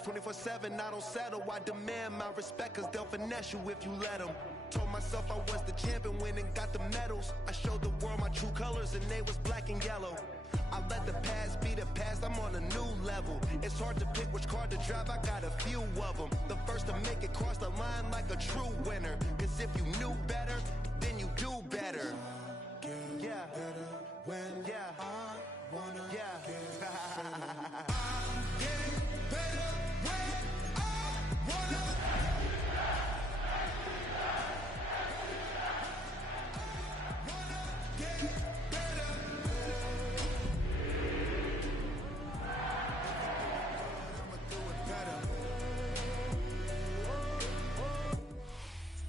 honest 24/7, I don't settle. I demand my respect, cause they'll finesse you if you let them. Told myself I was the champion, went and got the medals. I showed the world my true colors and they was black and yellow. I let the past be the past, I'm on a new level. It's hard to pick which car to drive, I got a few of them. The first to make it cross the line like a true winner. Cause if you knew better, then you do better. Yeah, better when I wanna get better.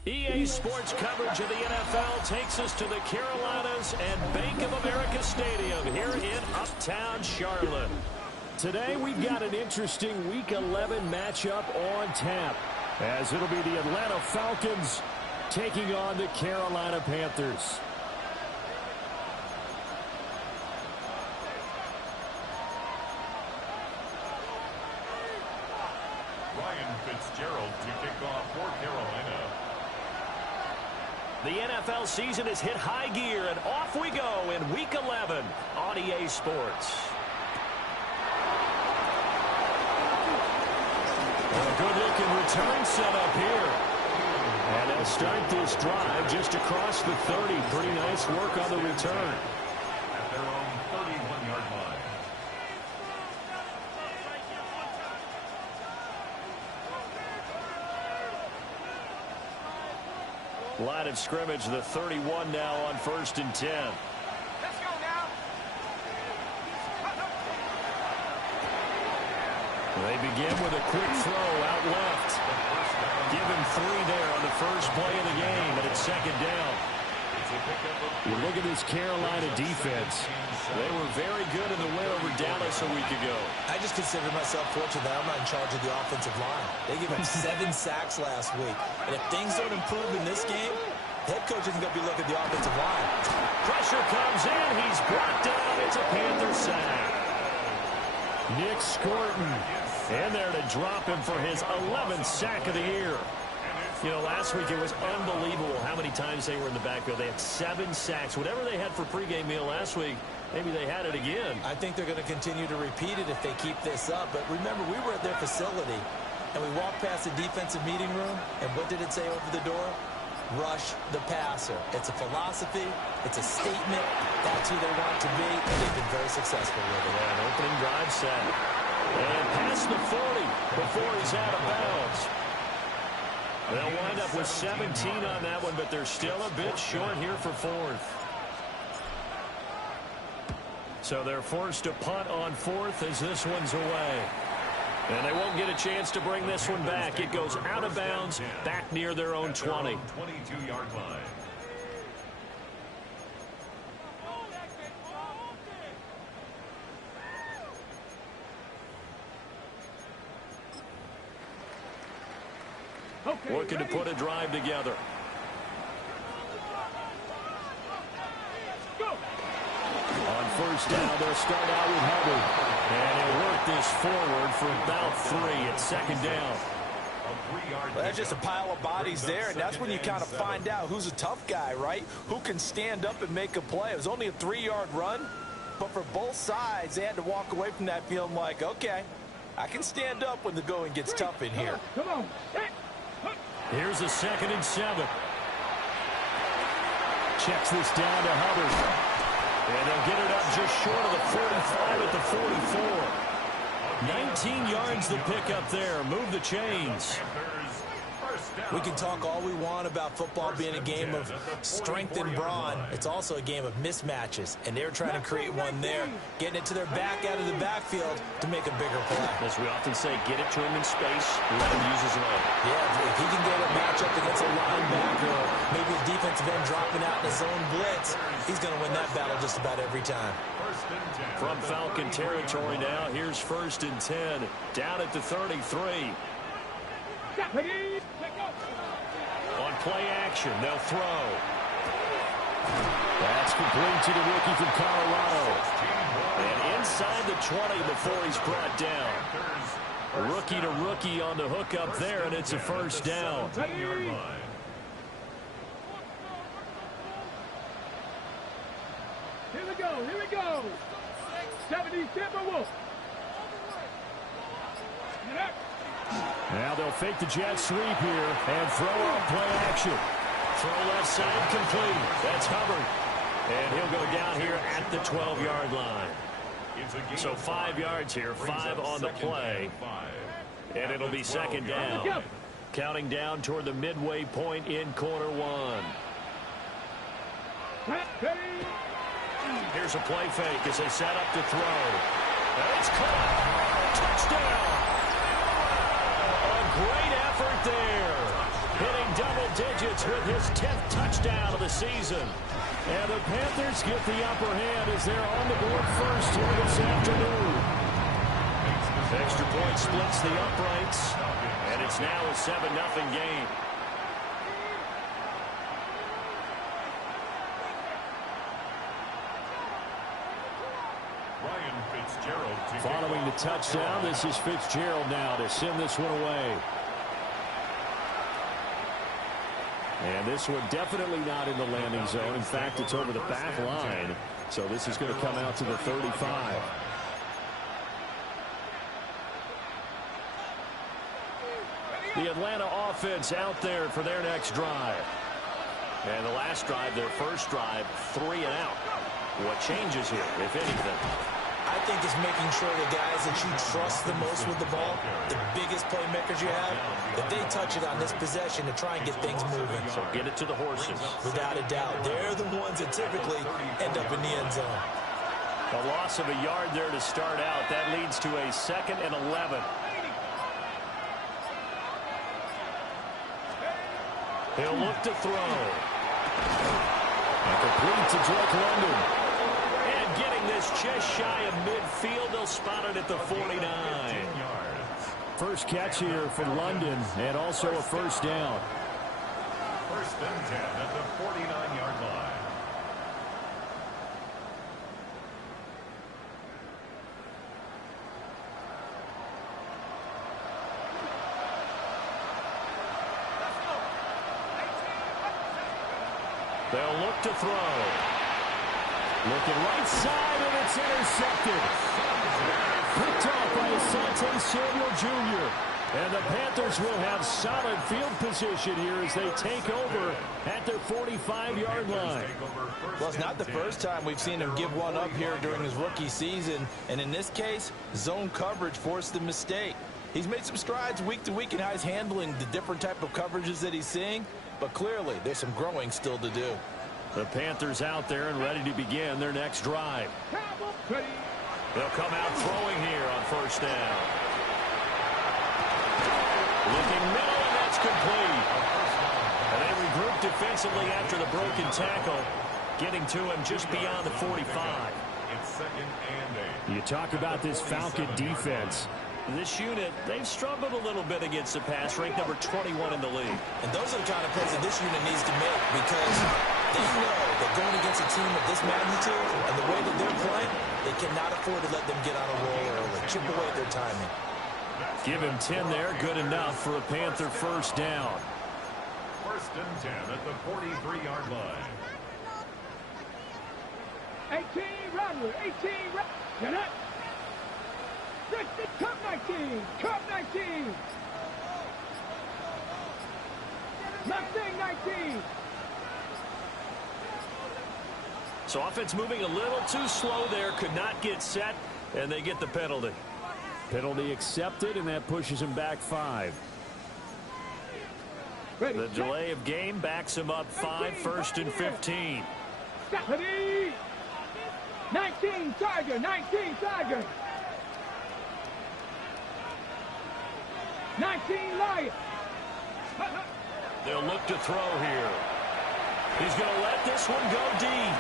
EA Sports coverage of the NFL takes us to the Carolinas and Bank of America Stadium here in Uptown Charlotte. Today we've got an interesting Week 11 matchup on tap, as it'll be the Atlanta Falcons taking on the Carolina Panthers. Ryan Fitzgerald to kick off for Carolina. The NFL season has hit high gear, and off we go in Week 11 on EA Sports. A good-looking return setup here. And they'll start this drive just across the 30. Pretty nice work on the return. At their own 31-yard line. Line of scrimmage, the 31 now on 1st and 10. Let's go now. They begin with a quick throw out left. Give him 3 there on the first play of the game, and it's 2nd down. You look at this Carolina defense. They were very good in the win over Dallas a week ago. I just consider myself fortunate that I'm not in charge of the offensive line. They gave up 7 sacks last week. And if things don't improve in this game, head coach isn't going to be looking at the offensive line. Pressure comes in. He's brought down. It's a Panther sack. Nick Scorton in there to drop him for his 11th sack of the year. You know, last week it was unbelievable how many times they were in the backfield. They had 7 sacks. Whatever they had for pregame meal last week, maybe they had it again. I think they're going to continue to repeat it if they keep this up. But remember, we were at their facility, and we walked past the defensive meeting room, and what did it say over the door? Rush the passer. It's a philosophy. It's a statement. That's who they want to be, and they've been very successful with it. Yeah, an opening drive set. And past the 40 before he's out of bounds. They'll wind up with 17 on that one, but they're still a bit short here for 4th. So they're forced to punt on 4th as this one's away. And they won't get a chance to bring this one back. It goes out of bounds, back near their own 20. 22-yard line. Looking to put a drive together. On 1st down, they'll start out with Hubbard. And he'll work this forward for about 3. It's 2nd down. Well, that's just a pile of bodies there, and that's when you kind of find out who's a tough guy, right? Who can stand up and make a play. It was only a 3-yard run, but for both sides, they had to walk away from that feeling like, okay, I can stand up when the going gets tough in here. Come on. Here's a 2nd and 7. Checks this down to Hubbard. And they'll get it up just short of the 45 at the 44. 19 yards to pick up there. Move the chains. We can talk all we want about football being a game of strength and brawn. It's also a game of mismatches, and they're trying to create one there, getting it to their back out of the backfield to make a bigger play. As we often say, get it to him in space, let him use his leg. Yeah, if he can get a matchup against a linebacker or maybe a defensive end dropping out in a zone blitz, he's going to win that battle just about every time. From Falcon territory now, here's 1st and 10, down at the 33. On play action, they'll throw. That's complete to the rookie from Colorado. And inside the 20 before he's brought down. Rookie to rookie on the hook up there, and it's a first down. Here we go, here we go. 70 Timberwolves. Now they'll fake the jet sweep here and throw off play action. Throw left side complete. That's Hubbard. And he'll go down here at the 12-yard line. So 5 yards here, 5 on the play. And it'll be second down. Counting down toward the midway point in quarter one. Here's a play fake as they set up to throw. And it's caught. Touchdown. A great effort there. Hitting double digits with his 10th touchdown of the season. And the Panthers get the upper hand as they're on the board first here this afternoon. Extra point splits the uprights. And it's now a 7-0 game. Following the touchdown, this is Fitzgerald now to send this one away. And this one definitely not in the landing zone. In fact, it's over the back line. So this is going to come out to the 35. The Atlanta offense out there for their next drive. And the last drive, their first drive, 3 and out. What changes here, if anything? I think it's making sure the guys that you trust the most with the ball, the biggest playmakers you have, that they touch it on this possession to try and get things moving. So get it to the horses. Without a doubt. They're the ones that typically end up in the end zone. A loss of a yard there to start out. That leads to a 2nd and 11. He'll look to throw. And complete to Drake London. And getting this just shy of midfield, they'll spot it at the 49. First catch here for London, and also a first down. First and 10 at the 49-yard line. They'll look to throw. Looking right side, and it's intercepted. Picked off by Asante Samuel Jr. And the Panthers will have solid field position here as they take over at their 45-yard line. Well, it's not the first time we've seen him give one up here during his rookie season. And in this case, zone coverage forced the mistake. He's made some strides week to week in how he's handling the different type of coverages that he's seeing. But clearly, there's some growing still to do. The Panthers out there and ready to begin their next drive. They'll come out throwing here on first down. Looking middle, and that's complete. And they regroup defensively after the broken tackle, getting to him just beyond the 45. It's 2nd and 8. You talk about this Falcon defense. This unit, they've struggled a little bit against the pass, ranked number 21 in the league. And those are the kind of plays that this unit needs to make, because they know that going against a team of this magnitude and the way that they're playing, they cannot afford to let them get on a roll early, chip away at their timing. Give him 10 there, good enough for a Panther first down. First and 10 at the 43-yard line. 18, Rodler, 18, get up. Cup 19, Cup 19. Mustang 19. So offense moving a little too slow there, could not get set, and they get the penalty. Penalty accepted, and that pushes him back 5. Ready, The delay of game backs him up 5, 1st and 15. Ready. 19, Tiger, 19, Tiger. 19, Lion. They'll look to throw here. He's going to let this one go deep.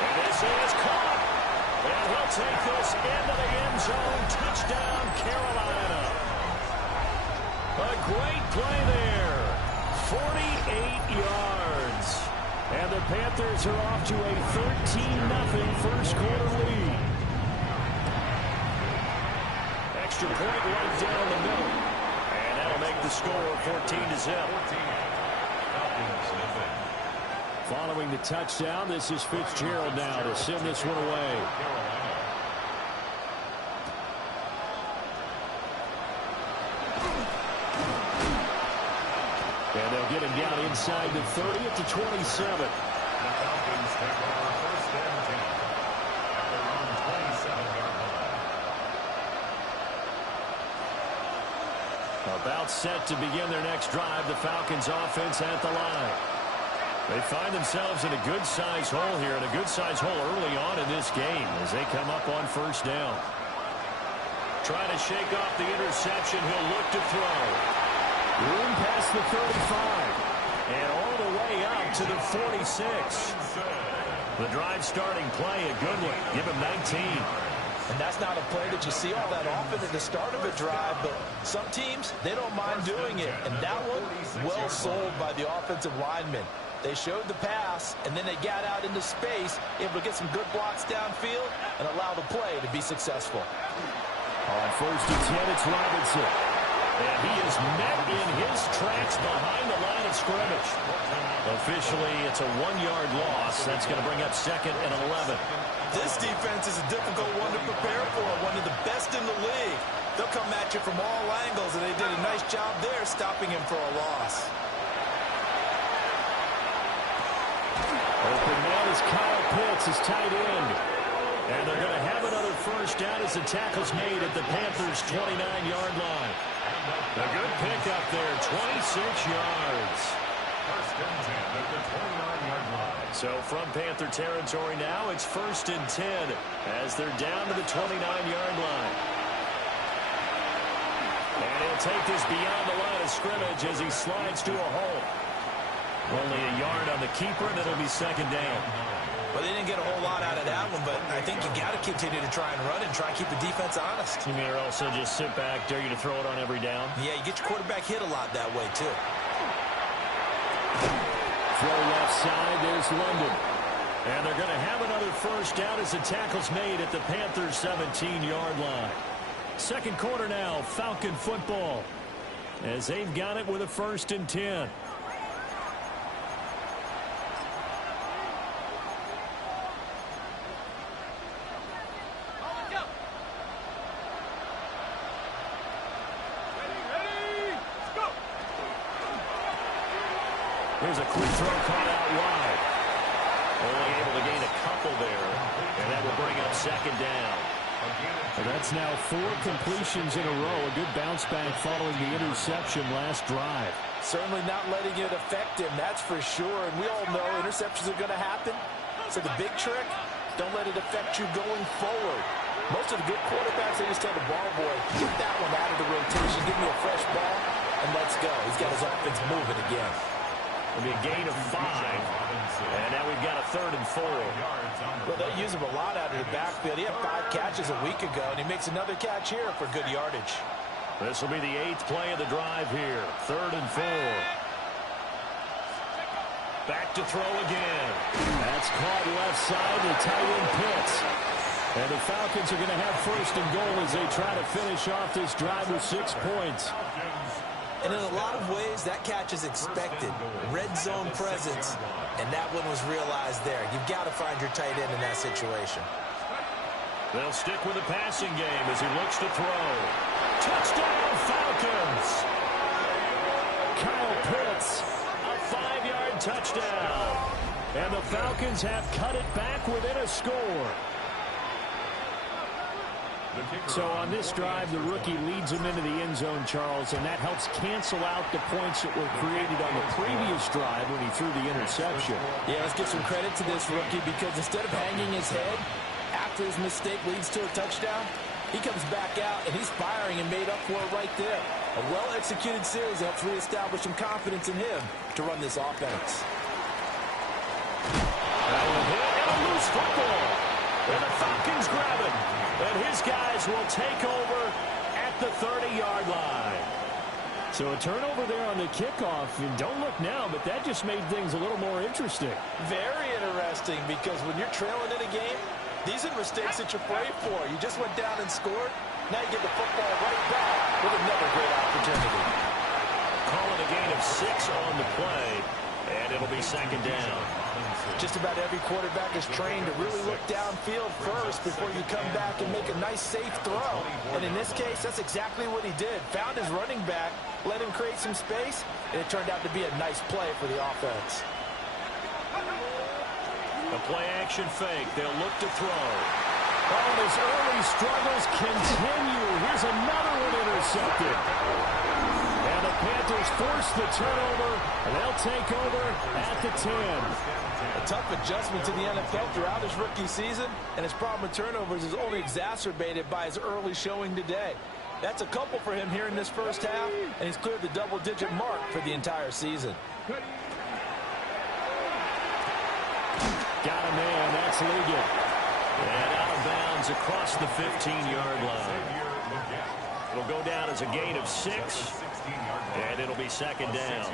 And this is caught. And he'll take this into the end zone. Touchdown, Carolina. A great play there. 48 yards. And the Panthers are off to a 13-0 first quarter lead. extra point right down the middle. And that'll make the score 14-0. Following the touchdown, this is Fitzgerald now to send this one away. And they'll get him down inside the 30 at the 27. The Falcons take over first and 10 at their own 27-yard line. About set to begin their next drive, the Falcons offense at the line. They find themselves in a good-sized hole here, and a good-sized hole early on in this game as they come up on first down. Trying to shake off the interception, he'll look to throw. Room past the 35, and all the way up to the 46. The drive starting play, a good one. Give him 19. And that's not a play that you see all that often at the start of a drive, but some teams, they don't mind doing it. And that one, well sold by the offensive lineman. They showed the pass, and then they got out into space, able to get some good blocks downfield and allow the play to be successful. On first and 10, it's Robinson. And he is met in his tracks behind the line of scrimmage. Officially, it's a 1-yard loss. That's going to bring up second and 11. This defense is a difficult one to prepare for, one of the best in the league. They'll come at you from all angles, and they did a nice job there stopping him for a loss. Open man is Kyle Pitts, his tight end. And they're going to have another first down as the tackle's made at the Panthers' 29-yard line. A good pickup there, 26 yards. First and 10 at the 29-yard line. So from Panther territory now, it's first and 10 as they're down to the 29-yard line. And he'll take this beyond the line of scrimmage as he slides to a hole. Only a yard on the keeper, and it'll be second down. Well, they didn't get a whole lot out of that one, but I think you got to continue to try and run and try and keep the defense honest. You mean, or also just sit back, dare you to throw it on every down? Yeah, you get your quarterback hit a lot that way, too. Throw left side, there's London. And they're going to have another first down as the tackle's made at the Panthers' 17-yard line. Second quarter now, Falcon football, as they've got it with a first and 10. Here's a quick throw caught out wide. Only able to gain a couple there, and that will bring up second down. And that's now 4 completions in a row. A good bounce back following the interception last drive. Certainly not letting it affect him, that's for sure. And we all know interceptions are going to happen. So the big trick, don't let it affect you going forward. Most of the good quarterbacks, they just tell the ball boy, get that one out of the rotation, give me a fresh ball, and let's go. He's got his offense moving again. It'll be a gain of 5. And now we've got a 3rd and 4. Well, they use him a lot out of the backfield. He had 5 catches a week ago, and he makes another catch here for good yardage. This will be the 8th play of the drive here. 3rd and 4. Back to throw again. That's caught left side to tight end Pitts. And the Falcons are going to have first and goal as they try to finish off this drive with 6 points. And in a lot of ways, that catch is expected. Red zone presence, and that one was realized there. You've got to find your tight end in that situation. They'll stick with the passing game as he looks to throw. Touchdown, Falcons! Kyle Pitts, a 5-yard touchdown. And the Falcons have cut it back within a score. So on this drive, the rookie leads him into the end zone, Charles, and that helps cancel out the points that were created on the previous drive when he threw the interception. Yeah, let's give some credit to this rookie because instead of hanging his head after his mistake leads to a touchdown, he comes back out and he's firing and made up for it right there. A well-executed series helps reestablish some confidence in him to run this offense. That will hit and a loose football. And the Falcons grab it. And his guys will take over at the 30-yard line. So a turnover there on the kickoff. And don't look now, but that just made things a little more interesting. Very interesting because when you're trailing in a game, these are mistakes that you pray for. You just went down and scored. Now you get the football right back with another great opportunity. Call it a gain of 6 on the play, and it'll be second down. Just about every quarterback is trained to really look downfield first before you come back and make a nice, safe throw. And in this case, that's exactly what he did. Found his running back, let him create some space, and it turned out to be a nice play for the offense. A play-action fake. They'll look to throw. Oh, and his early struggles continue. Here's another one intercepted. And the Panthers force the turnover, and they'll take over at the 10. A tough adjustment to the NFL throughout his rookie season, and his problem with turnovers is only exacerbated by his early showing today. That's a couple for him here in this first half, and he's cleared the double-digit mark for the entire season. Got a man. That's Ligon. And out of bounds across the 15-yard line. It'll go down as a gain of 6, and it'll be second down.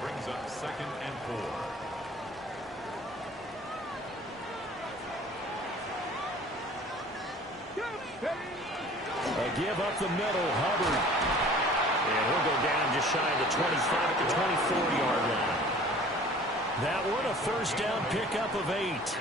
Brings up 2nd and 4. A give up the middle, Hubbard. And he'll go down just shy of the 25 at the 24-yard line. That one a first down pickup of 8.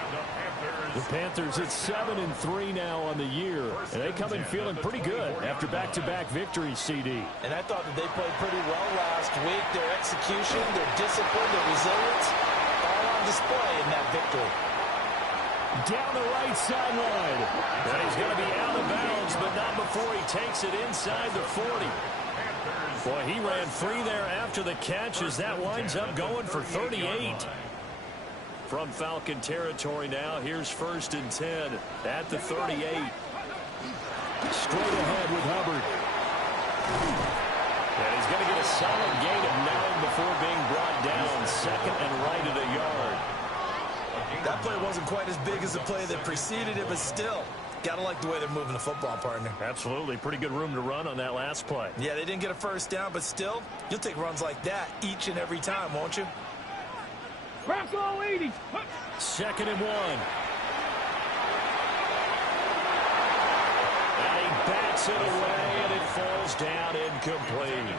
The Panthers at 7-3 now on the year, and they come in feeling pretty good after back-to-back victories, CD. And I thought that they played pretty well last week. Their execution, their discipline, their resilience, all on display in that victory. Down the right sideline. And he's going to be out of bounds, but not before he takes it inside the 40. Boy, he ran free there after the catch as that winds up going for 38. From Falcon territory now, here's 1st and 10 at the 38. Straight ahead with Hubbard. And he's going to get a solid gain of 9 before being brought down. 2nd and right at a yard. That play wasn't quite as big as the play that preceded it, but still, gotta like the way they're moving the football, partner. Absolutely. Pretty good room to run on that last play. Yeah, they didn't get a first down, but still, you'll take runs like that each and every time, won't you? Bronco 80. 2nd and 1. And he bats it away, and it falls down incomplete.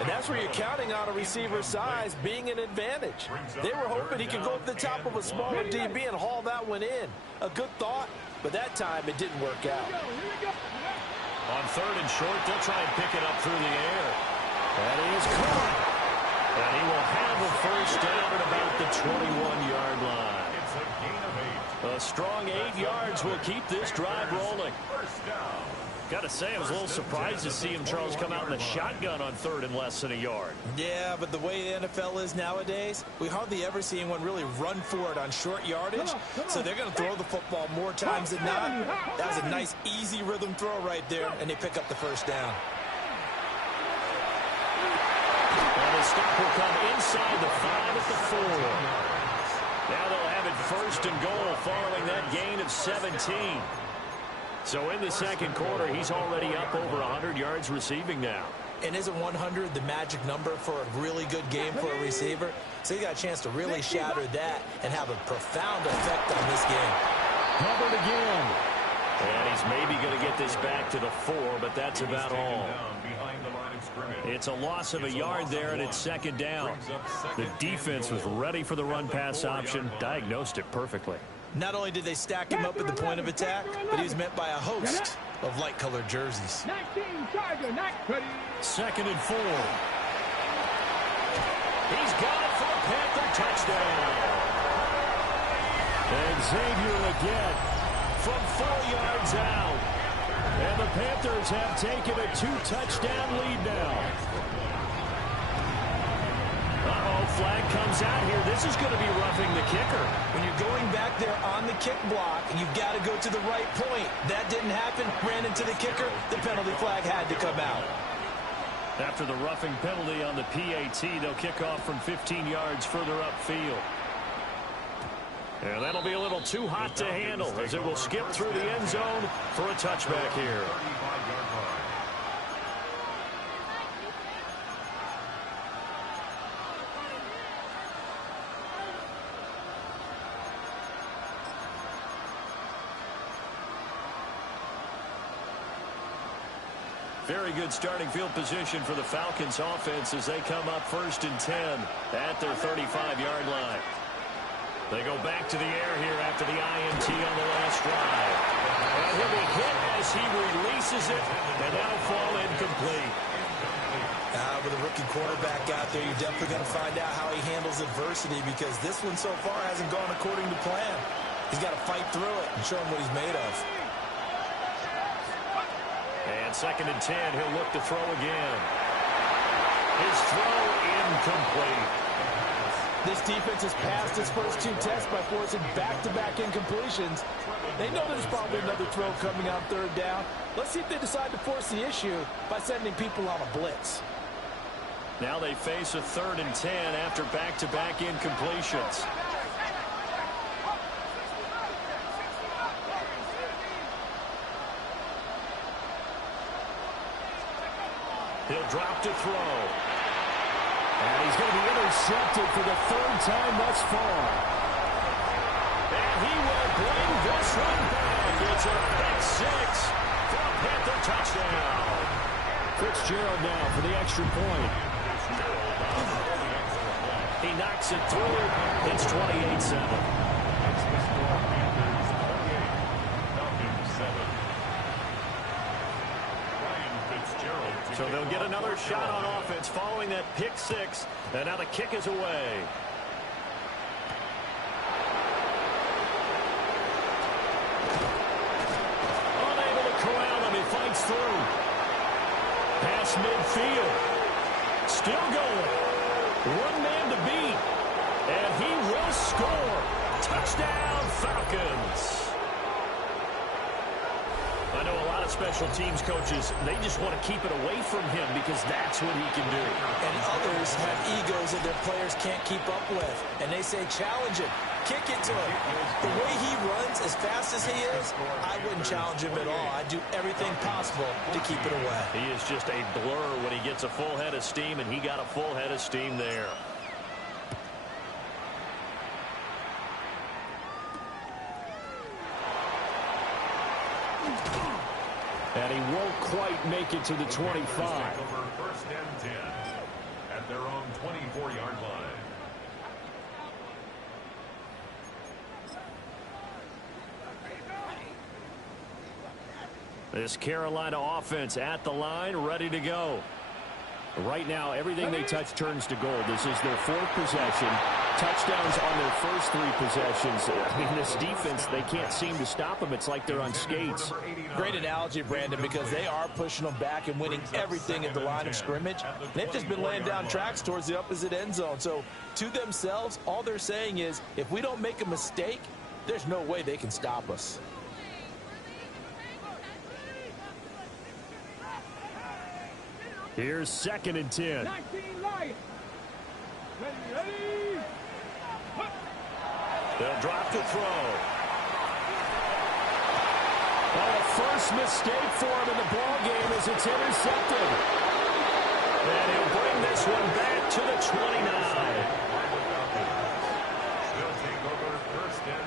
And that's where you're counting on a receiver's size being an advantage. They were hoping he could go up the top of a smaller DB and haul that one in. A good thought, but that time it didn't work out. On 3rd and short, they'll try and pick it up through the air. And he is caught. And he will have a first down at about the 21-yard line. It's a gain of 8. A strong 8 yards will keep this drive rolling. First down. Got to say, I was a little surprised to see him, Charles, come out in the shotgun on 3rd and less than a yard. Yeah, but the way the NFL is nowadays, we hardly ever see anyone really run for it on short yardage. So they're going to throw the football more times than not. That was a nice, easy rhythm throw right there, and they pick up the first down. And the stop will come inside the 5 at the 4. Now they'll have it 1st and goal following that gain of 17. So in the second quarter, he's already up over 100 yards receiving now. And isn't 100 the magic number for a really good game for a receiver? So he got a chance to really shatter that and have a profound effect on this game. Hubbard again. And he's maybe going to get this back to the 4, but that's about all. It's a loss of a yard there, and it's 2nd down. The defense was ready for the run-pass option, diagnosed it perfectly. Not only did they stack him up at the point of attack, but he was met by a host of light-colored jerseys. 2nd and 4. He's got it for a Panther touchdown. And Xavier again from 4 yards out. And the Panthers have taken a 2-touchdown lead now. Uh-oh, flag comes out here. This is going to be roughing the kicker. When you're going back there on the kick block, you've got to go to the right point. That didn't happen. Ran into the kicker. The penalty flag had to come out. After the roughing penalty on the PAT, they'll kick off from 15 yards further upfield. And that'll be a little too hot to handle as it will skip through the end zone for a touchback here. Very good starting field position for the Falcons offense as they come up 1st and 10 at their 35-yard line. They go back to the air here after the INT on the last drive. And he'll be hit as he releases it, and that'll fall incomplete. With a rookie quarterback out there, you're definitely going to find out how he handles adversity, because this one so far hasn't gone according to plan. He's got to fight through it and show him what he's made of. And 2nd and 10, he'll look to throw again. His throw incomplete. This defense has passed its first 2 tests by forcing back-to-back incompletions. They know there's probably another throw coming on 3rd down. Let's see if they decide to force the issue by sending people on a blitz. Now they face a 3rd and 10 after back-to-back incompletions. He'll drop to throw. And he's going to be intercepted for the 3rd time thus far. And he will bring this one back. It's a pick 6 for a Panther touchdown. Fitzgerald now for the extra point. He knocks it through. It's 28-7. So they'll get another shot on offense following that pick 6. And now the kick is away. Unable to corral him. He fights through. Past midfield. Still going. One man to beat. And he will score. Touchdown, Falcons. I know a lot of special teams coaches, they just want to keep it away from him because that's what he can do. And others have egos that their players can't keep up with. And they say, challenge him. Kick it to him. The way he runs, as fast as he is, I wouldn't challenge him at all. I'd do everything possible to keep it away. He is just a blur when he gets a full head of steam, and he got a full head of steam there. And he won't quite make it to the 25. Over 1st and 10 at their own 24-yard line. This Carolina offense at the line, ready to go. Right now, everything they touch turns to gold. This is their 4th possession. Touchdowns on their first 3 possessions. I mean, this defense, they can't seem to stop them. It's like they're on skates. Great analogy, Brandon, because they are pushing them back and winning everything at the line of scrimmage. They've just been laying down tracks towards the opposite end zone. So, to themselves, all they're saying is, if we don't make a mistake, there's no way they can stop us. Here's 2nd and 10. 19 Lions. Ready. They'll drop to throw. Well, the first mistake for him in the ball game as it's intercepted. And he'll bring this one back to the 29.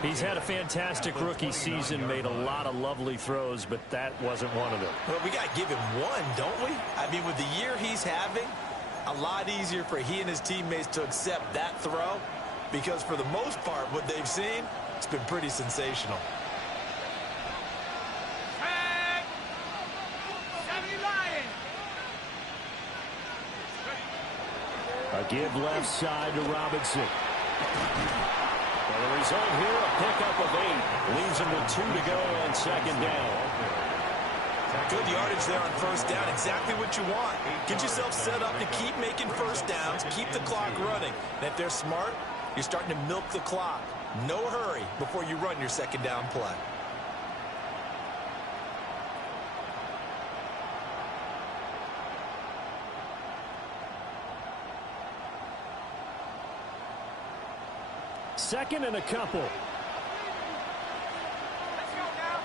He's had a fantastic rookie season, made a lot of lovely throws, but that wasn't one of them. Well, we got to give him one, don't we? I mean, with the year he's having, a lot easier for he and his teammates to accept that throw, because for the most part, what they've seen, it's been pretty sensational. Tag. 70 Lions. A give left side to Robinson. Well, the result here, a pickup of 8. Leaves him with 2 to go on 2nd down. Good yardage there on 1st down. Exactly what you want. Get yourself set up to keep making 1st downs, keep the clock running. And if they're smart, you're starting to milk the clock. No hurry before you run your 2nd down play. Second and a couple. Let's go now.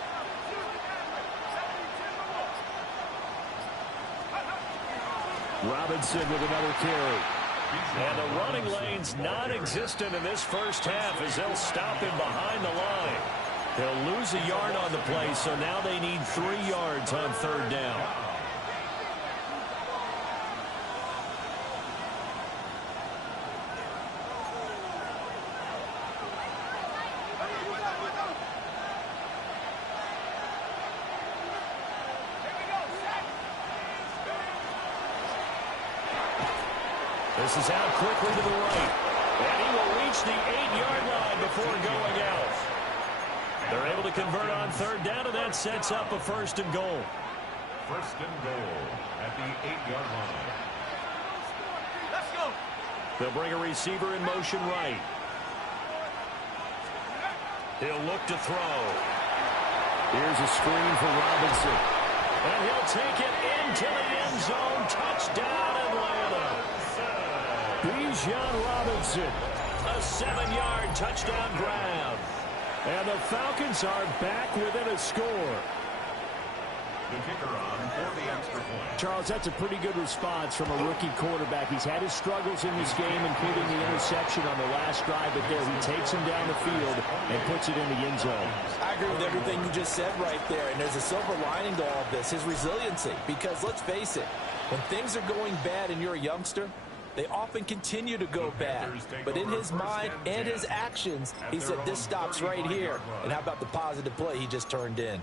Robinson with another carry. And the running lane's non-existent in this first half as they'll stop him behind the line. They'll lose a yard on the play, so now they need 3 yards on 3rd down. This is out quickly to the right. And he will reach the 8-yard line before going out. They're able to convert on third down, and that sets up a first and goal. First and goal at the 8-yard line. Let's go. They'll bring a receiver in motion right. He'll look to throw. Here's a screen for Robinson. And he'll take it into the end zone. Touchdown, Atlanta. Bijan Robinson. A 7-yard touchdown grab. And the Falcons are back within a score. The kicker on for the extra point. Charles, that's a pretty good response from a rookie quarterback. He's had his struggles in this game, including the interception on the last drive, but there he takes him down the field and puts it in the end zone. I agree with everything you just said right there, and there's a silver lining to all of this, his resiliency. Because let's face it, when things are going bad and you're a youngster, they often continue to go bad. But in his mind and his actions, he said, this stops right here. And how about the positive play he just turned in?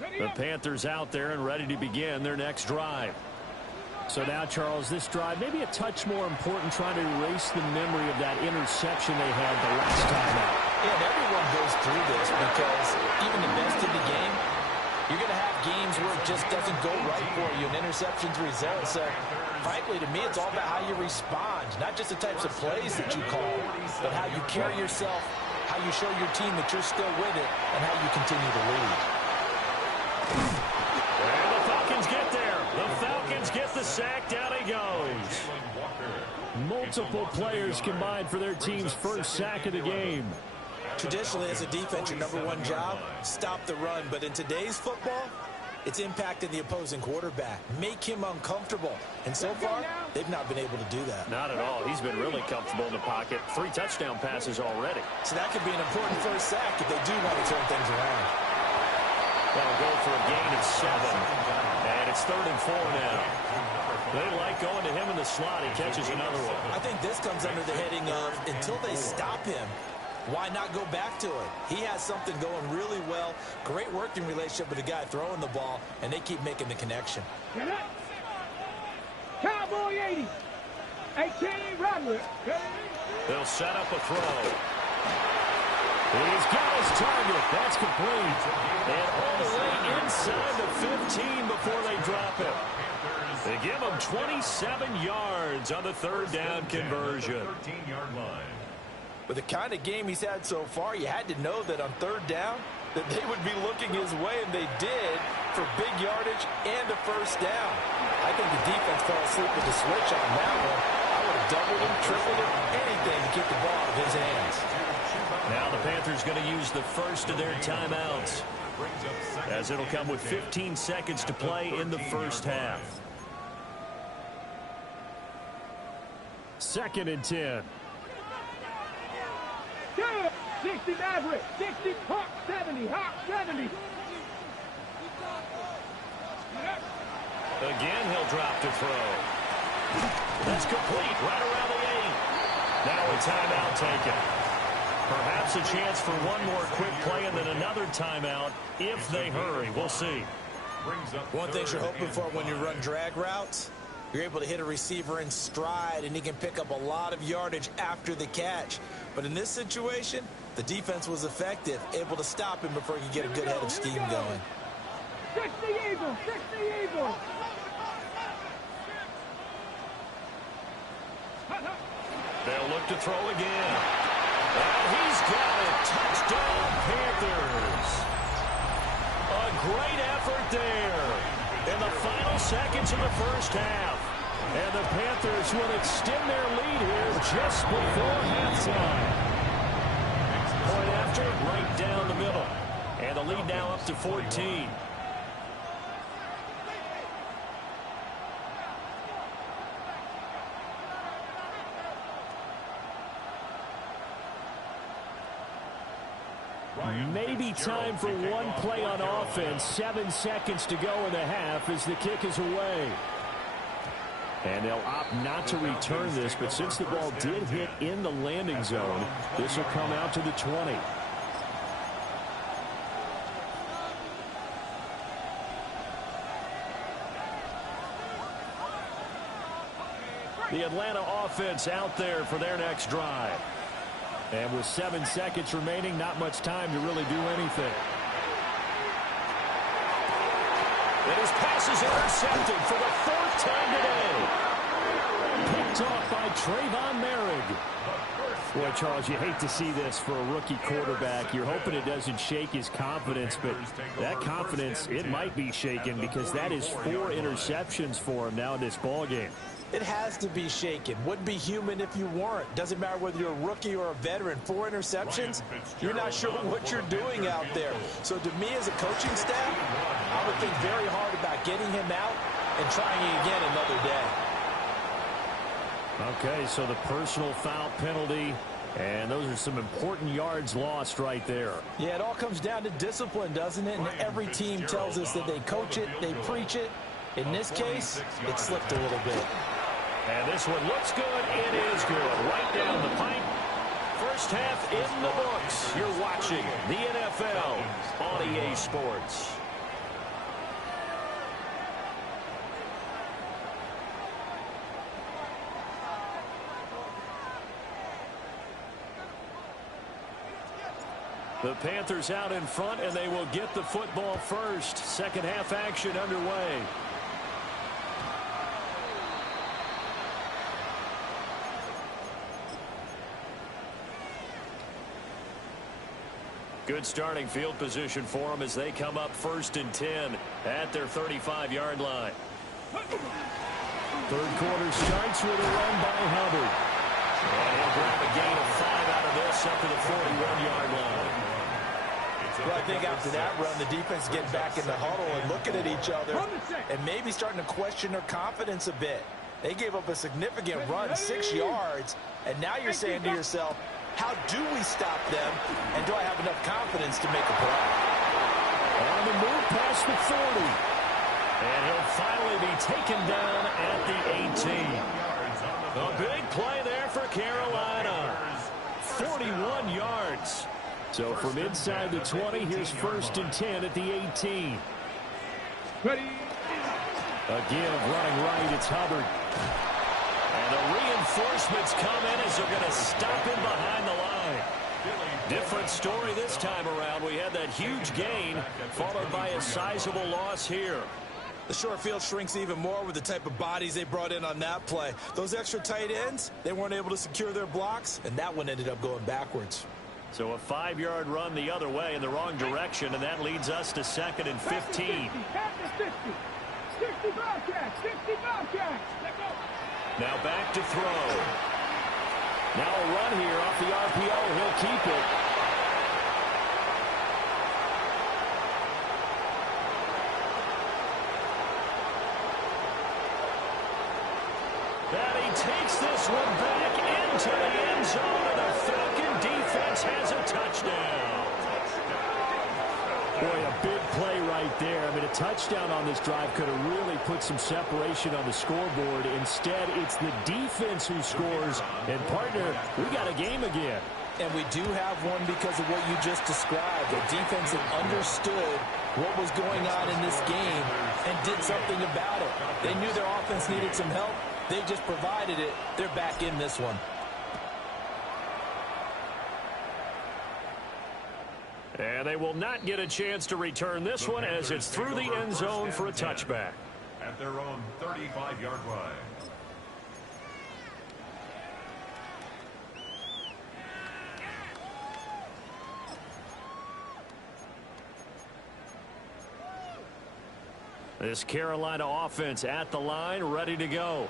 The Panthers out there and ready to begin their next drive. So now, Charles, this drive maybe a touch more important, trying to erase the memory of that interception they had the last time out. Yeah, and everyone goes through this because even the best in the game, you're going to have games where it just doesn't go right for you, and interceptions result. So, frankly, to me, it's all about how you respond, not just the types of plays that you call, but how you carry yourself, how you show your team that you're still with it, and how you continue to lead. And the Falcons get there. The Falcons get the sack. Down he goes. Multiple players combined for their team's first sack of the game. Traditionally, as a defense, your number one job, stop the run. But in today's football, it's impacting the opposing quarterback. Make him uncomfortable. And so far, they've not been able to do that. Not at all. He's been really comfortable in the pocket. 3 touchdown passes already. So that could be an important first sack if they do want to turn things around. They'll go for a gain of 7. And it's 3rd and 4 now. They like going to him in the slot. He catches another one. I think this comes under the heading of, until they stop him, why not go back to it? He has something going really well. Great working relationship with the guy throwing the ball, and they keep making the connection. Cowboy 80. A.K. Robert. They'll set up a throw. He's got his target. That's complete. And all the way inside the 15 before they drop him. They give him 27 yards on the 3rd down conversion. 13-yard line. With the kind of game he's had so far, you had to know that on 3rd down, that they would be looking his way, and they did, for big yardage and a first down. I think the defense fell asleep with the switch on that one. I would have doubled him, tripled him, anything to get the ball out of his hands. Now the Panthers going to use the first of their timeouts, as it'll come with 15 seconds to play in the first half. 2nd and 10. 60 Maverick, 60 Hawk 70, Hawk 70. Again, he'll drop to throw. That's complete, right around the 8. Now a timeout taken. Perhaps a chance for one more quick play and then another timeout if they hurry. We'll see. One thing you're hoping for when you run drag routes, you're able to hit a receiver in stride, and he can pick up a lot of yardage after the catch. But in this situation, the defense was effective, able to stop him before he could get a good head of steam going. 60 Eagles, 60 Eagles. They'll look to throw again. And he's got it. Touchdown, Panthers. A great effort there in the final seconds of the first half. And the Panthers will extend their lead here just before halftime. Point after, right down the middle. And the lead now up to 14. Maybe time for one play on offense. 7 seconds to go in the half as the kick is away. And they'll opt not to return this, but since the ball did hit in the landing zone, this will come out to the 20. The Atlanta offense out there for their next drive. And with 7 seconds remaining, not much time to really do anything. And his pass is intercepted for the 4th time today. Picked off by Trayvon Merrick. Boy, Charles, you hate to see this for a rookie quarterback. You're hoping it doesn't shake his confidence, but that confidence, it might be shaken because that is 4 interceptions for him now in this ballgame. It has to be shaken. Wouldn't be human if you weren't. Doesn't matter whether you're a rookie or a veteran. 4 interceptions, you're not sure what you're doing out there. So to me as a coaching staff, I would think very hard about getting him out and trying it again another day. Okay, so the personal foul penalty, and those are some important yards lost right there. Yeah, it all comes down to discipline, doesn't it? And every team tells us that they coach it, they preach it. In this case, it slipped a little bit. And this one looks good. It is good. Right down the pipe. First half in the books. You're watching the NFL on EA Sports. The Panthers out in front, and they will get the football first. Second half action underway. Good starting field position for them as they come up 1st and 10 at their 35-yard line. Third quarter starts with a run by Hubbard. And he'll grab a gain of 5 out of this up to the 41-yard line. Well, I think after that run, the defense getting back in the huddle and looking at each other and maybe starting to question their confidence a bit. They gave up a significant run, 6 yards, and now you're saying to yourself, how do we stop them, and do I have enough confidence to make a play? On the move past the 40. And he'll finally be taken down at the 18. A big play there for Carolina. 41 yards. So from inside the 20, here's 1st and 10 at the 18. Ready. Again, running right, it's Hubbard. And the reinforcements come in as they're going to stop him behind the line. Different story this time around. We had that huge gain, followed by a sizable loss here. The short field shrinks even more with the type of bodies they brought in on that play. Those extra tight ends, they weren't able to secure their blocks, and that one ended up going backwards. So a 5-yard run the other way in the wrong direction, and that leads us to 2nd and 15. 60 Bobcats, 60 Bobcats. Now back to throw. Now a run here off the RPO. He'll keep it. And he takes this one back into the end zone, and the Falcon defense has a touchdown. Boy, a big play right there. I mean, a touchdown on this drive could have really put some separation on the scoreboard. Instead, it's the defense who scores. And, partner, we got a game again. And we do have one because of what you just described. The defense that understood what was going on in this game and did something about it. They knew their offense needed some help. They just provided it. They're back in this one. And they will not get a chance to return this one as it's through the end zone for a touchback. At their own 35-yard line. This Carolina offense at the line, ready to go.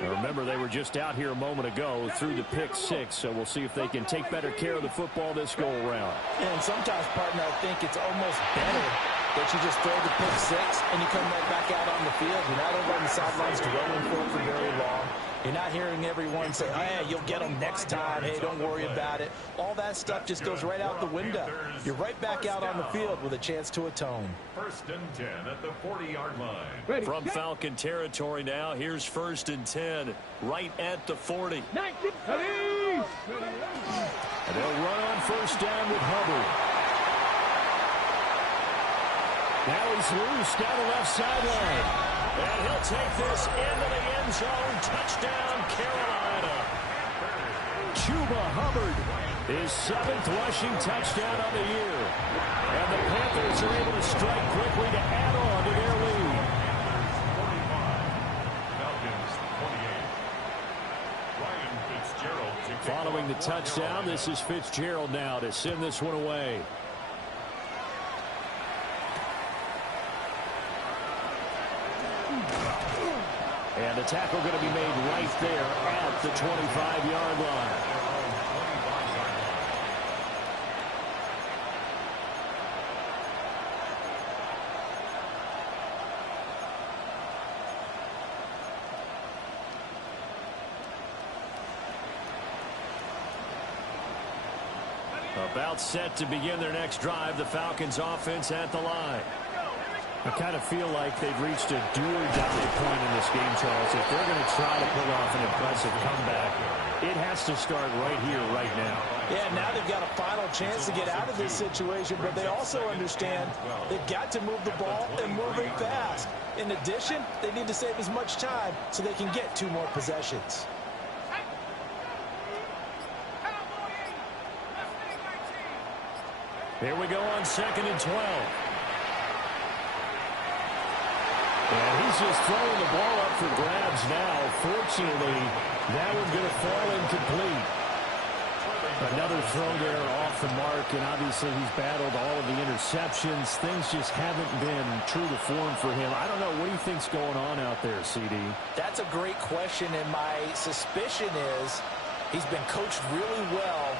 Now remember, they were just out here a moment ago through the pick 6, so we'll see if they can take better care of the football this go-around. And sometimes, partner, I think it's almost better that you just throw the pick 6 and you come right back out on the field. You're not over on the sidelines dwelling for very long. You're not hearing everyone say, hey, you'll get them next time. Hey, don't worry about it. All that stuff just goes right out the window. You're right back out on the field with a chance to atone. 1st and 10 at the 40-yard line. Ready. From Falcon territory now, here's 1st and 10, right at the 40. 19. Ready. And they'll run on 1st down with Hubbard. Now he's loose down the left sideline. And he'll take this into the end zone. Touchdown, Carolina. Chuba Hubbard, his 7th rushing touchdown of the year. And the Panthers are able to strike quickly to add on to their lead. Following the touchdown, this is Fitzgerald now to send this one away. And the tackle going to be made right there at the 25-yard line. About set to begin their next drive, the Falcons offense at the line. I kind of feel like they've reached a do-or-die point in this game, Charles. If they're going to try to pull off an impressive comeback, it has to start right here, right now. Yeah, now they've got a final chance to get out of this situation, but they also understand they've got to move the ball and move it fast. In addition, they need to save as much time so they can get 2 more possessions. Here we go on 2nd and 12. And he's just throwing the ball up for grabs now. Fortunately, that one's going to fall incomplete. Another throw there off the mark, and obviously he's battled all of the interceptions. Things just haven't been true to form for him. I don't know. What do you think's going on out there, CD? That's a great question, and my suspicion is he's been coached really well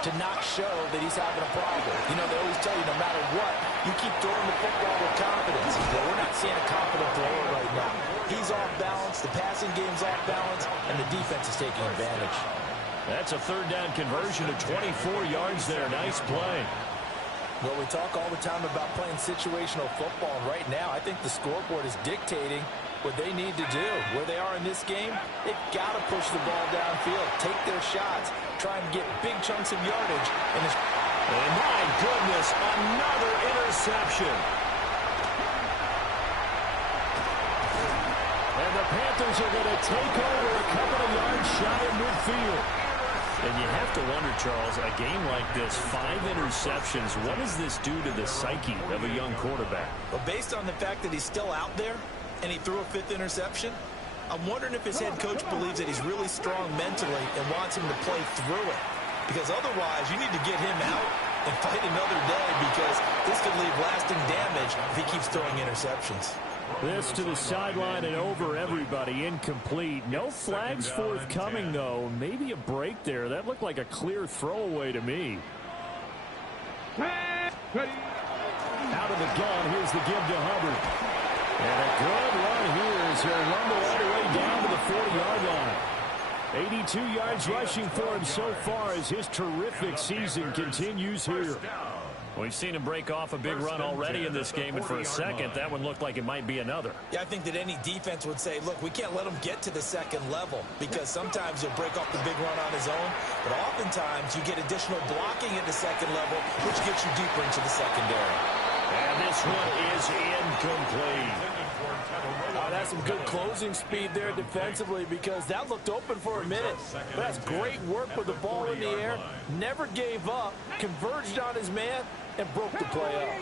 to not show that he's having a problem. You know, they always tell you no matter what, you keep throwing the football with confidence. Well, we're not seeing a confident thrower right now. He's off balance, the passing game's off balance, and the defense is taking advantage. That's a 3rd down conversion of 24 yards there. Nice play. Well, we talk all the time about playing situational football, and right now I think the scoreboard is dictating what they need to do. Where they are in this game, they've got to push the ball downfield, take their shots, try and get big chunks of yardage. And my goodness, another interception. And the Panthers are going to take over a couple of yards shy of midfield. And you have to wonder, Charles, a game like this, 5 interceptions, what does this do to the psyche of a young quarterback? Well, based on the fact that he's still out there and he threw a 5th interception, I'm wondering if his head coach believes that he's really strong mentally and wants him to play through it. Because otherwise, you need to get him out and fight another day, because this could leave lasting damage if he keeps throwing interceptions. This to the sideline and over everybody, incomplete. No flags forthcoming, though. Maybe a break there. That looked like a clear throwaway to me. Out of the gun, here's the give to Hubbard. And a good run here as he'll rumble all the way down to the 40-yard line. 82 yards rushing for him so far as his terrific season continues here. We've seen him break off a big run already in this game, and for a second, that one looked like it might be another. Yeah, I think that any defense would say, look, we can't let him get to the 2nd level, because sometimes he'll break off the big run on his own, but oftentimes you get additional blocking at the 2nd level, which gets you deeper into the secondary. And this one is incomplete. That's some good closing speed there defensively, because that looked open for a minute. But that's great work with the ball in the air. Never gave up, converged on his man, and broke the play up.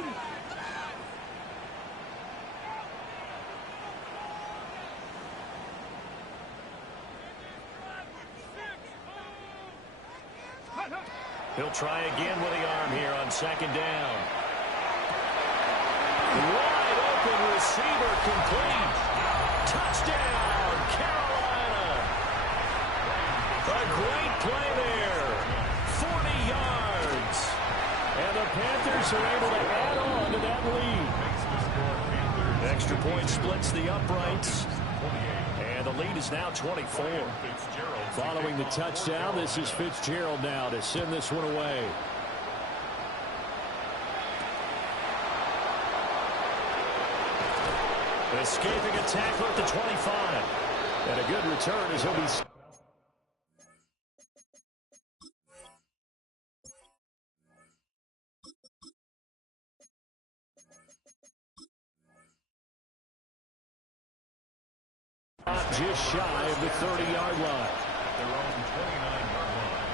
He'll try again with the arm here on 2nd down. Wide open receiver, complete. Touchdown, Carolina. A great play there. 40 yards. And the Panthers are able to add on to that lead. Extra point splits the uprights. And the lead is now 24. Following the touchdown, this is Fitzgerald now to send this one away. Escaping a tackle at the 25. And a good return as he'll be... Just shy of the 30-yard line. At their own 29-yard line.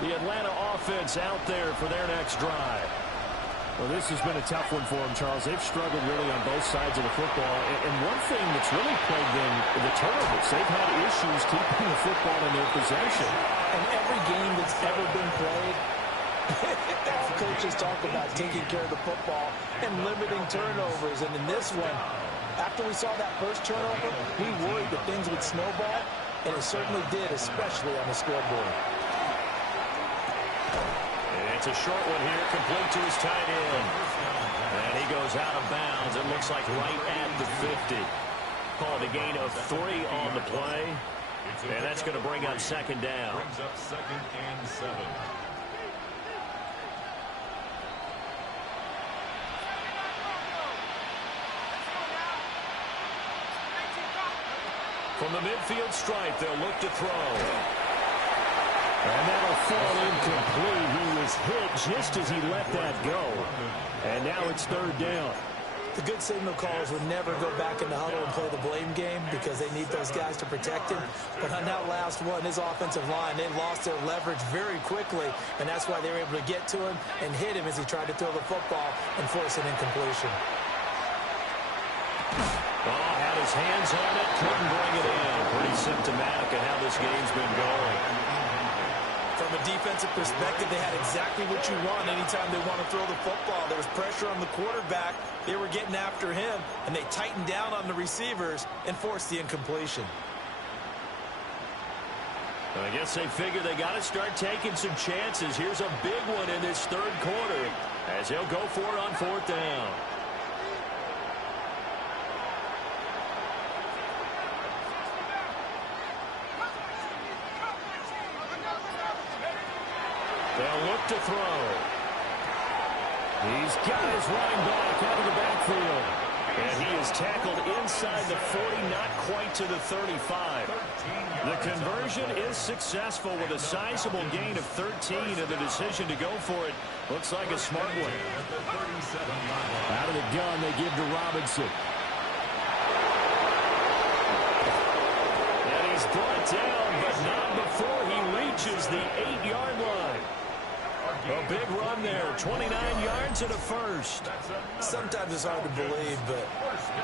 The Atlanta offense out there for their next drive. Well, this has been a tough one for them, Charles. They've struggled really on both sides of the football. And one thing that's really plagued them, the turnovers. They've had issues keeping the football in their possession. And every game that's ever been played, coaches talk about taking care of the football and limiting turnovers. And in this one, after we saw that first turnover, we worried that things would snowball, and it certainly did, especially on the scoreboard. It's a short one here, complete to his tight end. And he goes out of bounds. It looks like right at the 50. Called a gain of 3 on the play. And that's going to bring up second down. Brings up 2nd and 7. From the midfield stripe, they'll look to throw. And that'll fall incomplete. He was hit just as he let that go. And now it's 3rd down. The good signal callers would never go back in the huddle and play the blame game because they need those guys to protect him. But on that last one, his offensive line, they lost their leverage very quickly, and that's why they were able to get to him and hit him as he tried to throw the football and force an incompletion. Oh, had his hands on it, couldn't bring it in. Pretty symptomatic of how this game's been going. From a defensive perspective, they had exactly what you want anytime they want to throw the football. There was pressure on the quarterback. They were getting after him, and they tightened down on the receivers and forced the incompletion. I guess they figure they got to start taking some chances. Here's a big one in this 3rd quarter as he'll go for it on 4th down. They'll look to throw. These guys running back out of the backfield. And he is tackled inside the 40, not quite to the 35. The conversion is successful with a sizable gain of 13, and the decision to go for it looks like a smart one. Out of the gun, they give to Robinson. And he's brought down, but not before he reaches the 8-yard line. A big run there, 29 yards and a first. Sometimes it's hard to believe, but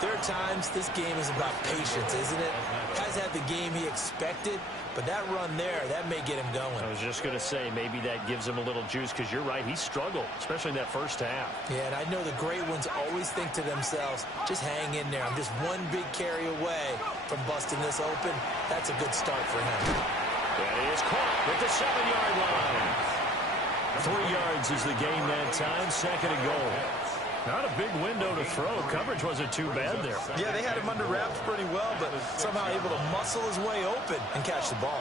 there are times this game is about patience, isn't it? Has had the game he expected, but that run there, that may get him going. I was just going to say, maybe that gives him a little juice, because you're right, he struggled, especially in that first half. Yeah, and I know the great ones always think to themselves, just hang in there. I'm just one big carry away from busting this open. That's a good start for him. And he is caught with the 7-yard line. 3 yards is the gain that time, 2nd and goal. Not a big window to throw. Coverage wasn't too bad there. Yeah, they had him under wraps pretty well, but somehow able to muscle his way open and catch the ball.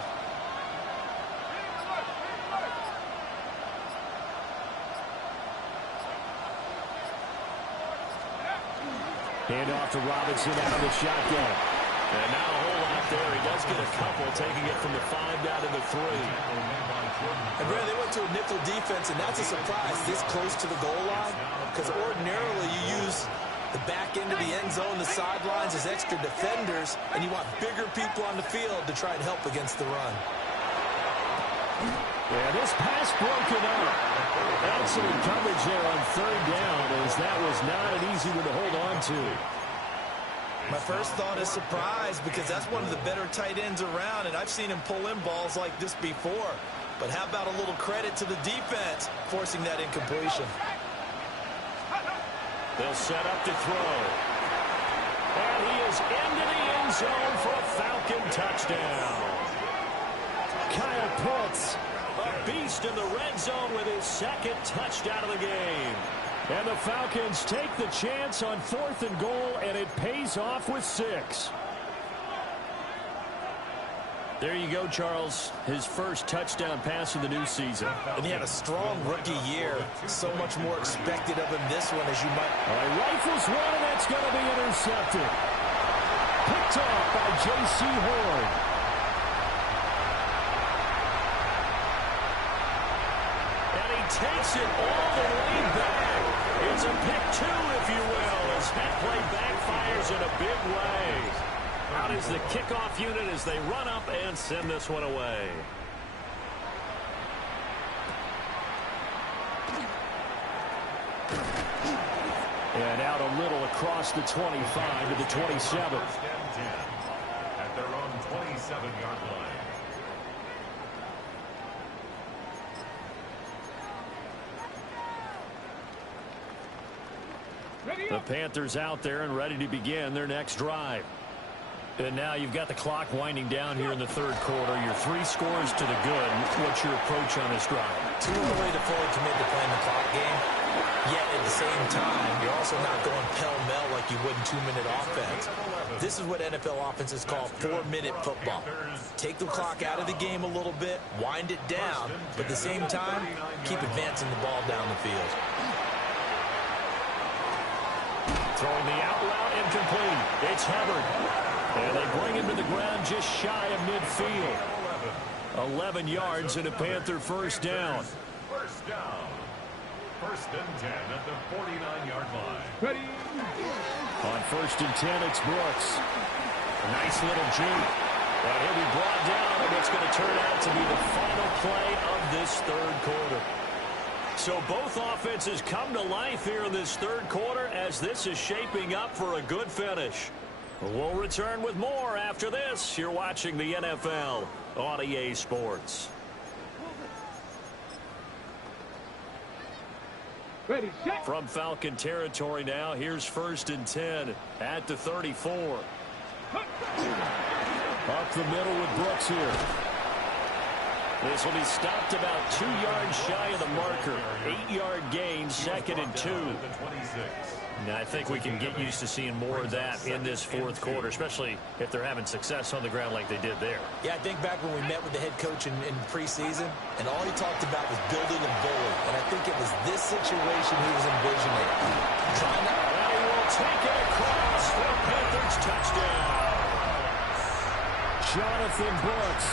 Hand off to Robinson out of the shotgun. And now a whole lot there. He does get a couple, taking it from the 5 down to the 3. And Brad, they went to a nickel defense, and that's a surprise this close to the goal line, because ordinarily you use the back end of the end zone, the sidelines as extra defenders, and you want bigger people on the field to try and help against the run. Yeah, this pass broken up. Excellent coverage there on 3rd down, as that was not an easy one to hold on to. My first thought is surprise, because that's one of the better tight ends around, and I've seen him pull in balls like this before. But how about a little credit to the defense forcing that incompletion? They'll set up to throw. And he is into the end zone for a Falcon touchdown. Kyle Pitts, a beast in the red zone with his 2nd touchdown of the game. And the Falcons take the chance on 4th and goal, and it pays off with 6. There you go, Charles. His first touchdown pass of the new season. And he had a strong rookie year. So much more expected of him this one, as you might. All right, rifles one, and that's going to be intercepted. Picked off by J.C. Horn. And he takes it all the way back. It's a pick two, if you will, as that play backfires in a big way. Out is the kickoff unit as they run up and send this one away. And out a little across the 25 to the 27. First and 10 at their own 27-yard line. The Panthers out there and ready to begin their next drive. And now you've got the clock winding down here in the third quarter. Your 3 scores to the good. What's your approach on this drive? Too early to fully commit to playing the clock game. Yet at the same time, you're also not going pell-mell like you would in 2-minute offense. This is what NFL offenses call 4-minute football. Take the clock out of the game a little bit, wind it down, but at the same time, keep advancing the ball down the field. Throwing the out route incomplete. It's Hubbard. And they bring him to the ground just shy of midfield. 11 yards and a Panther first down. First down. First and 10 at the 49-yard line. Ready. On first and 10, it's Brooks. Nice little juke. And he'll be brought down on what's going to turn out to be the final play of this third quarter. So both offenses come to life here in this third quarter as this is shaping up for a good finish. We'll return with more after this. You're watching the NFL on EA Sports. Ready, set. From Falcon territory now, here's first and 10 at the 34. Up the middle with Brooks here. This will be stopped about 2 yards shy of the marker. 8-yard gain, second and 2. Now, I think we can get used to seeing more of that in this fourth quarter, especially if they're having success on the ground like they did there. Yeah, I think back when we met with the head coach in preseason, and all he talked about was building a bully. And I think it was this situation he was envisioning. Trying to... And he will take it across for a Panthers touchdown. Jonathan Brooks,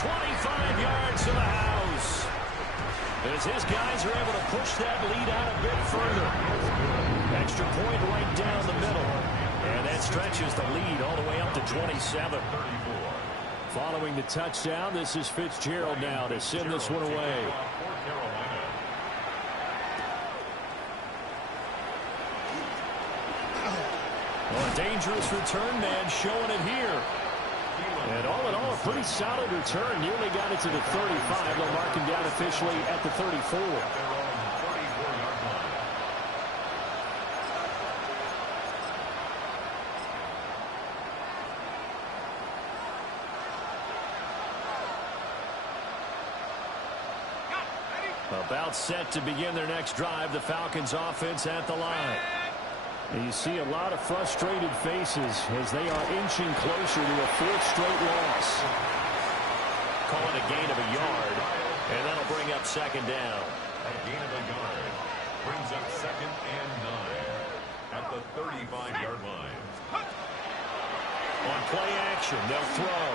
25 yards to the house. As his guys are able to push that lead out a bit further. Extra point right down the middle. And that stretches the lead all the way up to 27. Following the touchdown, this is Fitzgerald now to send this one away. Well, a dangerous return man showing it here. And all in all, a pretty solid return. Nearly got it to the 35. They'll mark him down officially at the 34. About set to begin their next drive. The Falcons offense at the line. And you see a lot of frustrated faces as they are inching closer to a 4th straight loss. Call it a gain of a yard, and that'll bring up second down. A gain of a yard brings up second and 9 at the 35-yard line. On play action, they'll throw.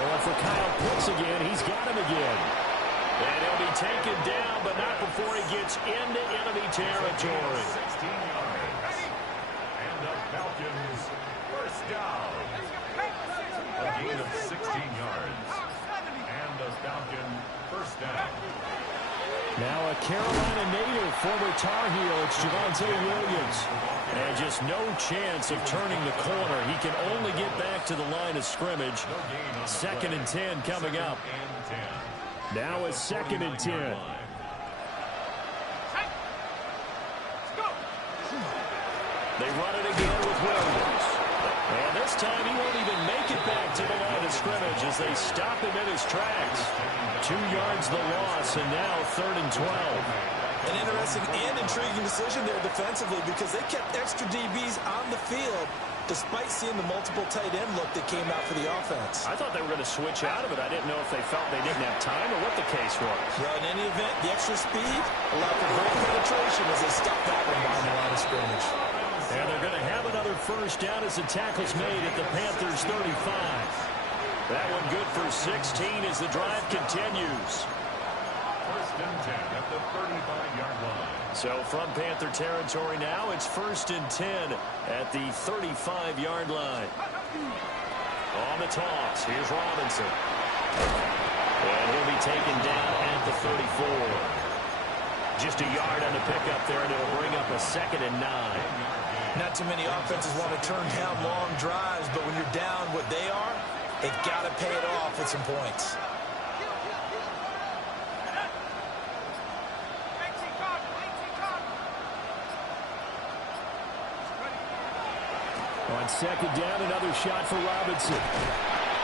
Going for Kyle Pitts again. He's got him again. And he'll be taken down, but not before he gets into enemy territory. 16 yards. And the Falcons first down. A gain of 16 yards. And the Falcon first down. Now a Carolina native, former Tar Heel, it's Javonte Williams. And just no chance of turning the corner. He can only get back to the line of scrimmage. Second and 10 coming up. Now it's second and 10. They run it again with Williams. And this time he won't even make it back to the line of scrimmage as they stop him in his tracks. 2 yards the loss, and now third and 12. An interesting and intriguing decision there defensively because they kept extra DBs on the field despite seeing the multiple tight end look that came out for the offense. I thought they were going to switch out of it. I didn't know if they felt they didn't have time or what the case was. Well, in any event, the extra speed allowed for great penetration as they stopped that one behind the line of scrimmage. And they're going to have another first down as the tackle's made at the Panthers' 35. That one good for 16 as the drive continues. First and 10 at the 35-yard line. So from Panther territory now, it's 1st and 10 at the 35-yard line. On the toss, here's Robinson. And he'll be taken down at the 34. Just a yard on the pickup there, and it'll bring up a 2nd and 9. Not too many offenses want to turn down long drives, but when you're down what they are, they've got to pay it off with some points. On 2nd down, another shot for Robinson.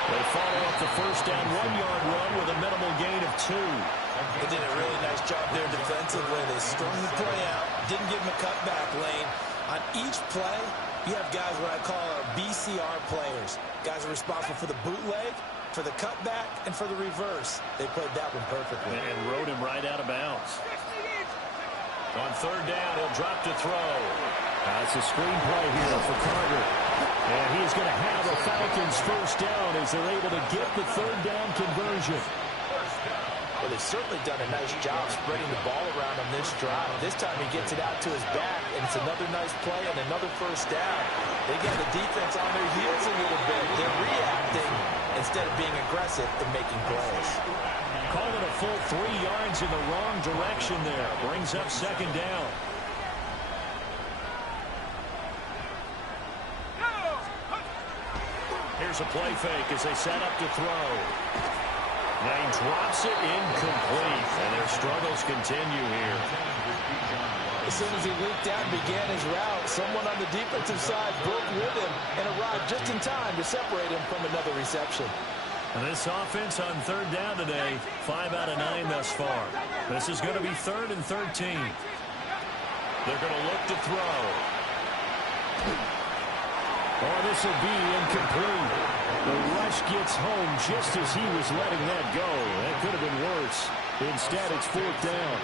They follow up the first down 1-yard run with a minimal gain of 2. They did a really nice job there defensively. They strung the play out, didn't give him a cutback lane. On each play, you have guys what I call our BCR players. Guys are responsible for the bootleg, for the cutback, and for the reverse. They played that one perfectly. And rode him right out of bounds. On 3rd down, he'll drop to throw. That's a screen play here for Carter. And he's going to have the Falcons first down as they're able to get the 3rd down conversion. Well, they've certainly done a nice job spreading the ball around on this drive. This time he gets it out to his back, and it's another nice play and another first down. They got the defense on their heels a little bit. They're reacting instead of being aggressive and making plays. Call it a full 3 yards in the wrong direction there. Brings up 2nd down. Here's a play fake as they set up to throw. Now he drops it incomplete, and their struggles continue here. As soon as he leaked out and began his route, someone on the defensive side broke with him and arrived just in time to separate him from another reception. And this offense on 3rd down today, 5 out of 9 thus far. This is going to be 3rd and 13. They're going to look to throw. Oh, this will be incomplete. The rush gets home just as he was letting that go. That could have been worse. Instead, it's 4th down.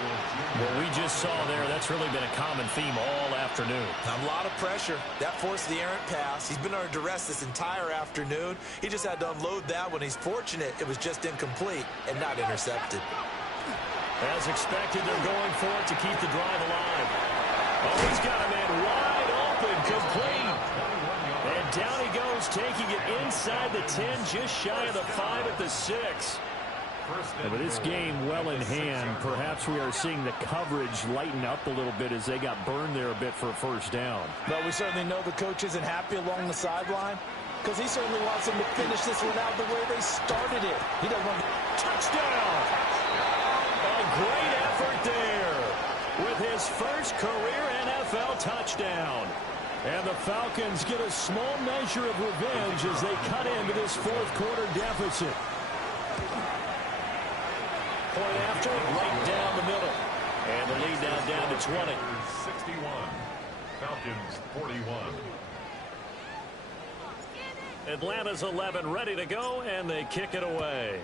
What we just saw there, that's really been a common theme all afternoon. A lot of pressure. That forced the errant pass. He's been under duress this entire afternoon. He just had to unload that one. He's fortunate it was just incomplete and not intercepted. As expected, they're going for it to keep the drive alive. Oh, he's got a man wide open, complete. And down he goes, taking it inside the 10, just shy of the 5 at the 6. But this game well in hand. Perhaps we are seeing the coverage lighten up a little bit as they got burned there a bit for a first down. But we certainly know the coach isn't happy along the sideline because he certainly wants them to finish this one out the way they started it. He doesn't want to... Touchdown! A great effort there with his first career NFL touchdown. And the Falcons get a small measure of revenge as they cut into this 4th quarter deficit. Point after, right down the middle. And the lead now down to 20. 61. Falcons 41. Atlanta's 11 ready to go, and they kick it away.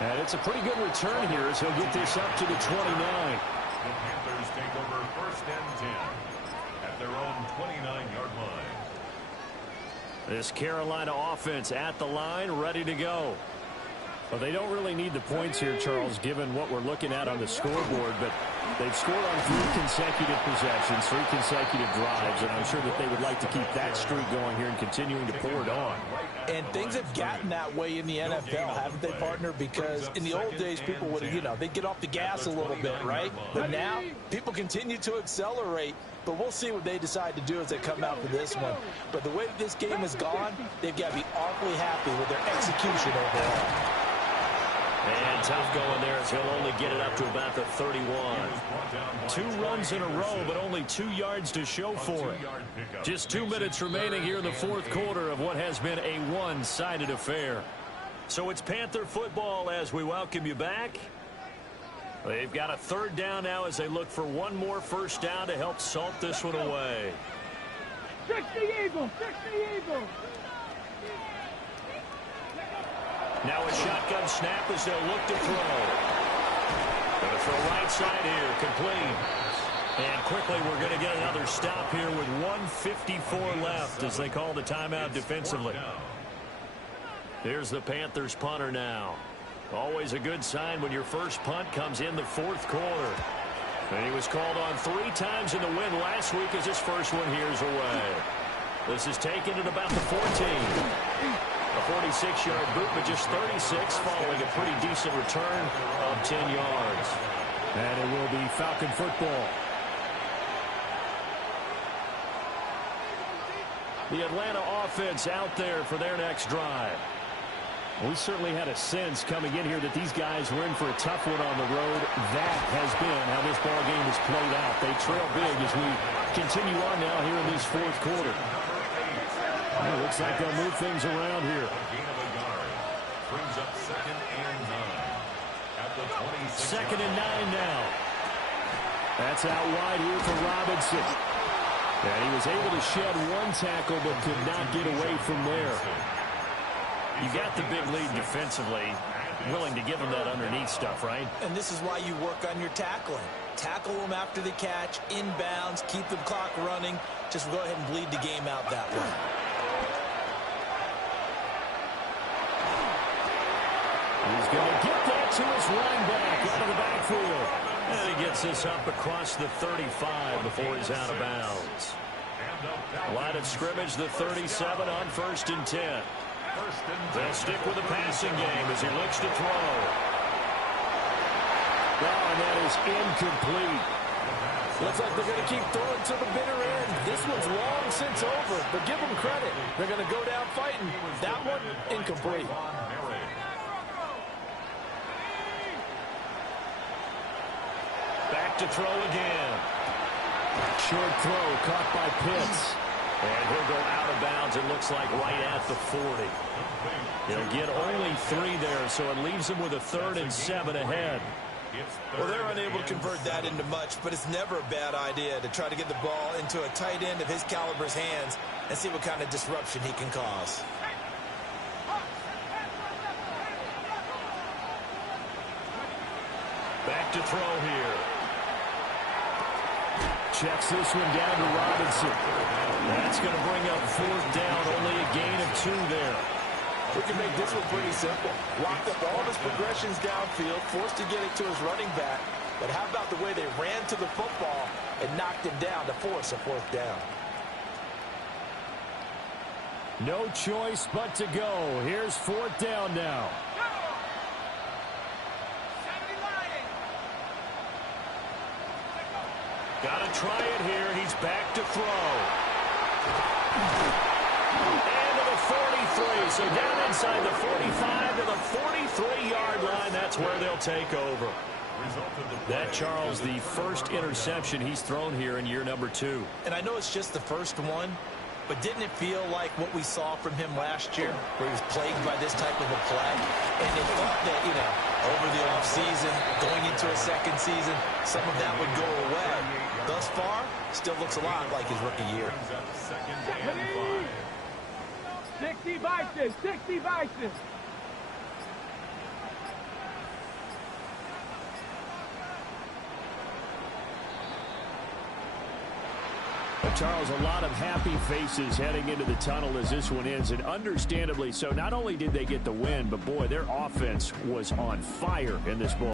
And it's a pretty good return here as he'll get this up to the 29. The Panthers take over 1st and 10 at their own 29-yard line. This Carolina offense at the line, ready to go. Well, they don't really need the points here, Charles, given what we're looking at on the scoreboard, but they've scored on 3 consecutive possessions, 3 consecutive drives, and I'm sure that they would like to keep that streak going here and continuing to pour it on. And things have gotten that way in the NFL, haven't they, partner? Because in the old days, people would, they'd get off the gas a little bit, right? But now, people continue to accelerate. But we'll see what they decide to do as they come out for this one. But the way that this game has gone, they've got to be awfully happy with their execution overall. And tough going there as he'll only get it up to about the 31. 2 runs in a row, but only 2 yards to show for it. Just 2 minutes remaining here in the 4th quarter of what has been a one-sided affair. So it's Panther football as we welcome you back. They've got a 3rd down now as they look for one more first down to help salt this one away. Trick the Eagle! Trick the Eagle! Now a shotgun snap as they'll look to throw. Going to throw right side here, complete. And quickly, we're going to get another stop here with 1:54 left as they call the timeout defensively. Here's the Panthers punter now. Always a good sign when your first punt comes in the fourth quarter. And he was called on 3 times in the win last week as his first one here's away. This is taken at about the 14. A 46-yard boot, but just 36 following a pretty decent return of 10 yards. And it will be Falcon football. The Atlanta offense out there for their next drive. We certainly had a sense coming in here that these guys were in for a tough one on the road. That has been how this ball game has played out. They trail big as we continue on now here in this fourth quarter. Well, looks like they'll move things around here. Brings up 2nd and 9 at the 26. 2nd and 9 now. That's out wide here for Robinson. And he was able to shed 1 tackle but could not get away from there. You got the big lead defensively. Willing to give them that underneath stuff, right? And this is why you work on your tackling. Tackle them after the catch, inbounds, keep the clock running. Just go ahead and bleed the game out that way. He's going to get that to his running back out of the backfield. And he gets this up across the 35 before he's out of bounds. Line of scrimmage, the 37 on 1st and 10. They'll stick with the passing game as he looks to throw. Oh, and that is incomplete. Looks like they're going to keep throwing to the bitter end. This one's long since over, but give them credit. They're going to go down fighting. That one, incomplete. Back to throw again. Short throw caught by Pitts. And he'll go out of bounds, it looks like, right at the 40. He'll get only 3 there, so it leaves him with a 3rd and 7 ahead. Well, they're unable to convert that into much, but it's never a bad idea to try to get the ball into a tight end of his caliber's hands and see what kind of disruption he can cause. Back to throw here. Checks this one down to Robinson. That's going to bring up 4th down, only a gain of 2 there. We can make this one pretty simple. Locked up all of his progressions downfield, forced to get it to his running back. But how about the way they ran to the football and knocked him down to force a 4th down? No choice but to go. Here's 4th down now. Got to try it here. He's back to throw. And to the 43. So down inside the 45 to the 43-yard line. That's where they'll take over. That, Charles, the first interception he's thrown here in year number 2. And I know it's just the first one, but didn't it feel like what we saw from him last year, where he was plagued by this type of a play? And it thought that, you know, over the offseason, going into a second season, some of that would go away. Thus far, still looks a lot like his rookie year. 60 Vikings, 60 Vikings. Charles, a lot of happy faces heading into the tunnel as this one ends, and understandably so. Not only did they get the win, but boy, their offense was on fire in this ball.